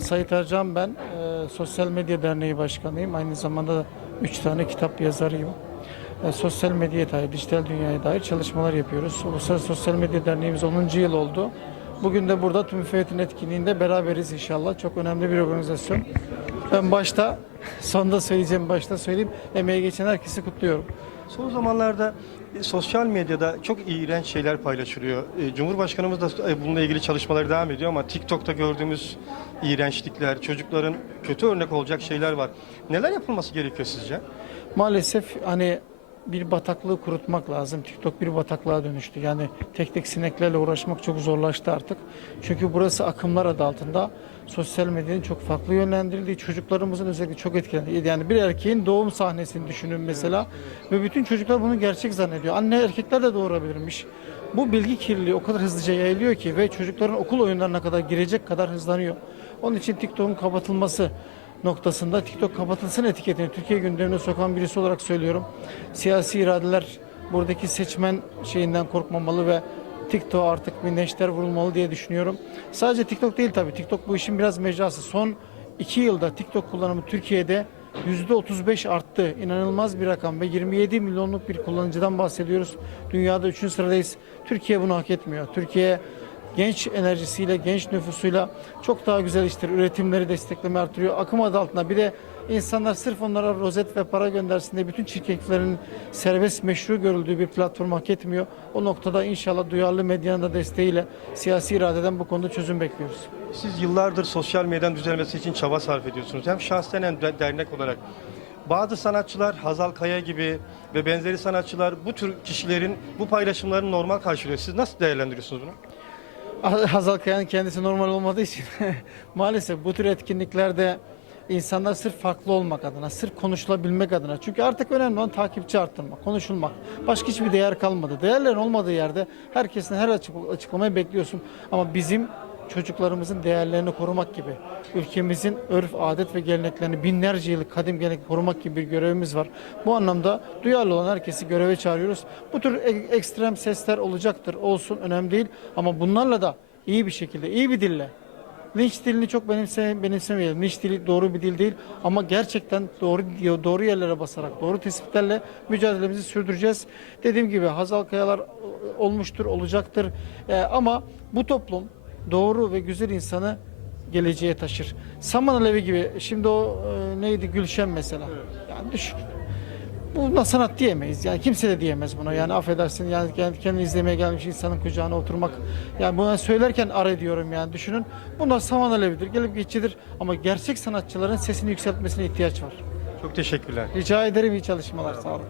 Sayit Ercan ben, e, Sosyal Medya Derneği Başkanıyım. Aynı zamanda da 3 tane kitap yazarıyım. E, sosyal medyaya dair, dijital dünyaya dair çalışmalar yapıyoruz. Uluslararası Sosyal Medya Derneğimiz 10. yıl oldu. Bugün de burada tüm müfeyetin etkinliğinde beraberiz inşallah. Çok önemli bir organizasyon. Ben başta, sonda söyleyeceğim başta söyleyeyim. Emeği geçen herkesi kutluyorum. Son zamanlarda e, sosyal medyada çok iğrenç şeyler paylaşılıyor. E, Cumhurbaşkanımız da e, bununla ilgili çalışmaları devam ediyor ama TikTok'ta gördüğümüz iğrençlikler, çocukların kötü örnek olacak şeyler var. Neler yapılması gerekiyor sizce? Maalesef hani bir bataklığı kurutmak lazım. TikTok bir bataklığa dönüştü. Yani tek tek sineklerle uğraşmak çok zorlaştı artık. Çünkü burası akımlar adı altında sosyal medyanın çok farklı yönlendirildiği, çocuklarımızın özellikle çok etkilendiği. Yani bir erkeğin doğum sahnesini düşünün mesela ve bütün çocuklar bunu gerçek zannediyor. Anne erkekler de doğurabilirmiş. Bu bilgi kirliliği o kadar hızlıca yayılıyor ki ve çocukların okul oyunlarına kadar girecek kadar hızlanıyor. Onun için TikTok'un kapatılması noktasında TikTok kapatılsın etiketini Türkiye gündemine sokan birisi olarak söylüyorum. Siyasi iradeler buradaki seçmen şeyinden korkmamalı ve TikTok artık bir neşter vurulmalı diye düşünüyorum. Sadece TikTok değil tabii. TikTok bu işin biraz mecrası. Son iki yılda TikTok kullanımı Türkiye'de %35 arttı. İnanılmaz bir rakam ve 27 milyonluk bir kullanıcıdan bahsediyoruz. Dünyada 3. sıradayız. Türkiye bunu hak etmiyor. Türkiye genç enerjisiyle, genç nüfusuyla çok daha güzel işler, üretimleri destekleme artırıyor. Akım adı altında bir de insanlar sırf onlara rozet ve para göndersin diye bütün şirketlerin serbest meşru görüldüğü bir platform hak etmiyor. O noktada inşallah duyarlı medyanın da desteğiyle siyasi iradeden bu konuda çözüm bekliyoruz. Siz yıllardır sosyal medyanın düzelmesi için çaba sarf ediyorsunuz. Hem şahsen hem de dernek olarak. Bazı sanatçılar Hazal Kaya gibi ve benzeri sanatçılar bu tür kişilerin bu paylaşımlarını normal karşılıyor. Siz nasıl değerlendiriyorsunuz bunu? Hazal Kaya'nın kendisi normal olmadığı için maalesef bu tür etkinliklerde insanlar sırf farklı olmak adına, sırf konuşulabilmek adına. Çünkü artık önemli olan takipçi arttırmak, konuşulmak. Başka hiçbir değer kalmadı. Değerlerin olmadığı yerde herkesin her açık, açıklamayı bekliyorsun. Ama bizim çocuklarımızın değerlerini korumak gibi, ülkemizin örf, adet ve geleneklerini binlerce yıllık kadim gelenek korumak gibi bir görevimiz var. Bu anlamda duyarlı olan herkesi göreve çağırıyoruz. Bu tür e- ekstrem sesler olacaktır, olsun önemli değil. Ama bunlarla da iyi bir şekilde, iyi bir dille Linç dilini çok benimse, benimsemeyelim. Linç dili doğru bir dil değil ama gerçekten doğru doğru yerlere basarak, doğru tespitlerle mücadelemizi sürdüreceğiz. Dediğim gibi Hazal Kayalar olmuştur, olacaktır. Ee, ama bu toplum doğru ve güzel insanı geleceğe taşır. Saman Alevi gibi şimdi o e, neydi Gülşen mesela. Yani düşün. Buna sanat diyemeyiz. Yani kimse de diyemez buna. Yani affedersin yani kendi kendini izlemeye gelmiş insanın kucağına oturmak. Yani buna söylerken ar ediyorum yani düşünün. Bunlar saman alevidir, gelip geçicidir. Ama gerçek sanatçıların sesini yükseltmesine ihtiyaç var. Çok teşekkürler. Rica ederim iyi çalışmalar. Sağ olun.